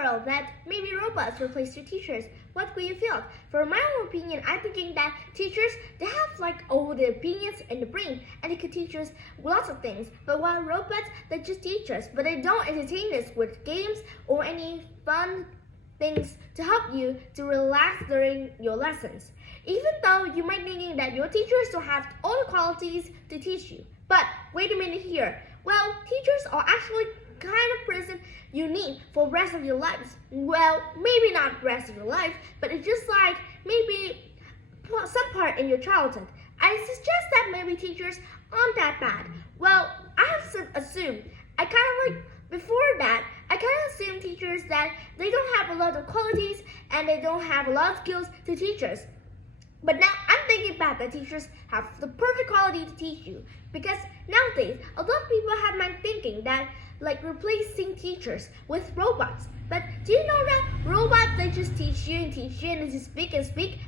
world that maybe robots replace your teachers, what will you feel? For my own opinion, I'm thinking that teachers, they have like all the opinions in the brain and they could teach us lots of things. But while robots, they just teach us, but they don't entertain us with games or any fun things to help you to relax during your lessons. Even though you might thinking that your teachers don't have all the qualities to teach you. But wait a minute here. Well, teachers are actually kind of person you need for the rest of your lives. Well, maybe not the rest of your life, but it's just like maybe some part in your childhood. I suggest that maybe teachers aren't that bad. Well, I have assumed, I kind of like, before that, I kind of assume teachers that they don't have a lot of qualities and they don't have a lot of skills to teach us. But now I'm thinking back that teachers have the perfect quality to teach you. Because nowadays, a lot of people have been thinking that like replacing teachers with robots. But do you know that robots, they just teach you and they just speak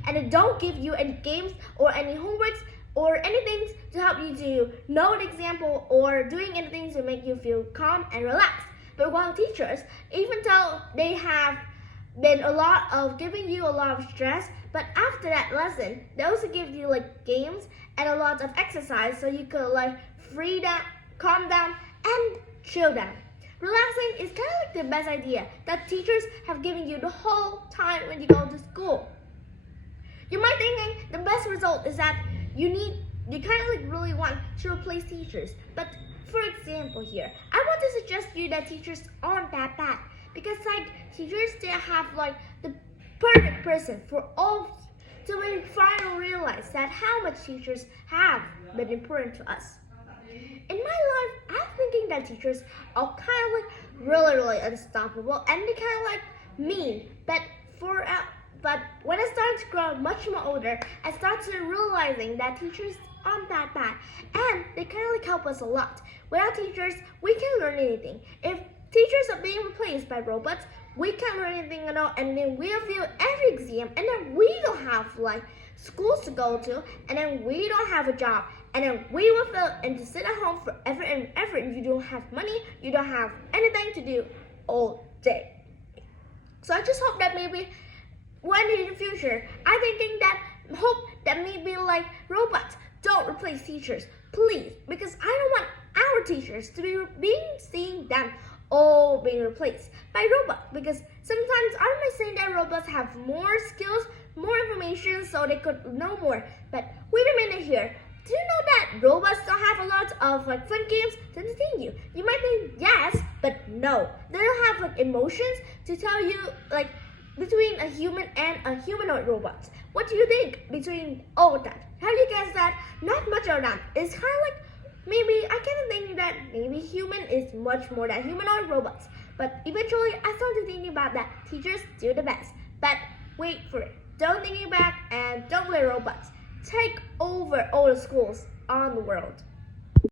and they don't give you any games or any homeworks or anything to help you to know an example or doing anything to make you feel calm and relaxed. But while teachers, even though they have been a lot of giving you a lot of stress, but after that lesson, they also give you like games and a lot of exercise so you could like free down, calm down, and chill down. Relaxing is kind of like the best idea that teachers have given you the whole time when you go to school. You might thinking the best result is that you kind of like really want to replace teachers. But for example here, I want to suggest you that teachers aren't that bad. Because like teachers, they have like the perfect person for all to when we finally realize that how much teachers have been important to us. In my life, I'm thinking that teachers are kind of like really unstoppable and they kind of like mean. But when I started to grow much more older, I started realizing that teachers aren't that bad and they kind of like help us a lot. Without teachers, we can't learn anything. If teachers are being replaced by robots, we can't learn anything at all, and then we'll fail every exam, and then we don't have like schools to go to, and then we don't have a job, and then we will fail and to sit at home forever and ever, and you don't have money, you don't have anything to do all day. So I just hope that maybe one day in the future, I'm thinking that hope that maybe like robots don't replace teachers, please, because I don't want our teachers to be seeing them all being replaced by robots, because sometimes I might say that robots have more skills, more information, so they could know more. But wait a minute here. Do you know that robots don't have a lot of like fun games to entertain you? You might think yes, but no. They don't have like emotions to tell you like between a human and a humanoid robot. What do you think between all of that? Have you guessed that? Not much of that. It's kind of like maybe I kind of think that maybe human is much more than humanoid robots. But eventually I started thinking about that teachers do the best. But wait for it. Don't think back and don't blame robots. Take over all the schools on the world.